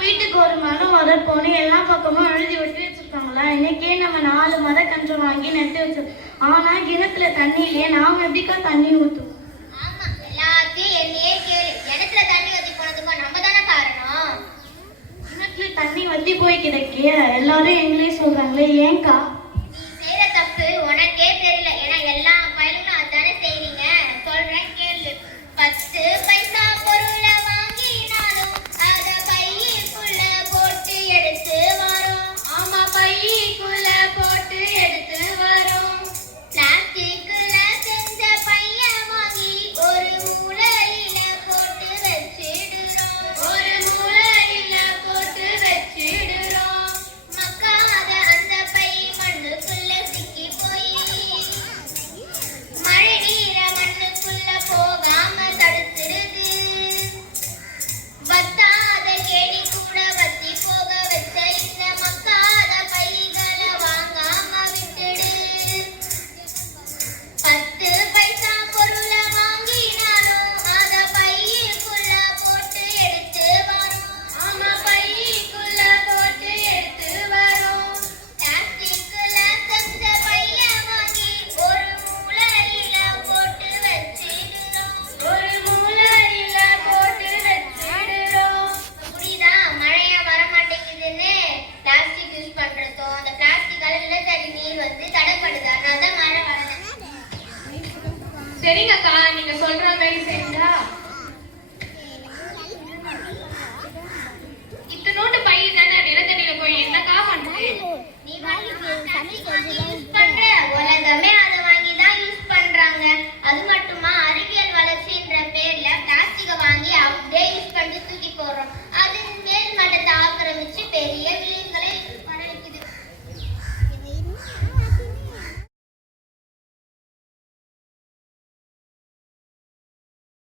வீட்டுக்கு ஒரு மரம் வரப்போன்னு எல்லா பக்கமும் எழுதி விட்டு வச்சிருக்காங்களா? இன்னைக்கே நம்ம 4 மரக்கன்று வாங்கி நட்டு வச்சோம். ஆனா கிணத்துல தண்ணி இல்லையே, நாம எப்படிக்கா தண்ணி ஊத்தும்? கிணத்துல தண்ணி வத்தி போய் கிடைக்கிய எல்லாரும் எங்களே சொல்றாங்களே, ஏங்கா? சரிங்கக்கா, நீங்க சொல்ற மாதிரி செஞ்சா இத்தனோண்டு பைய தானே நிலத்தடியில போய் என்னக்கா பண்ணுது?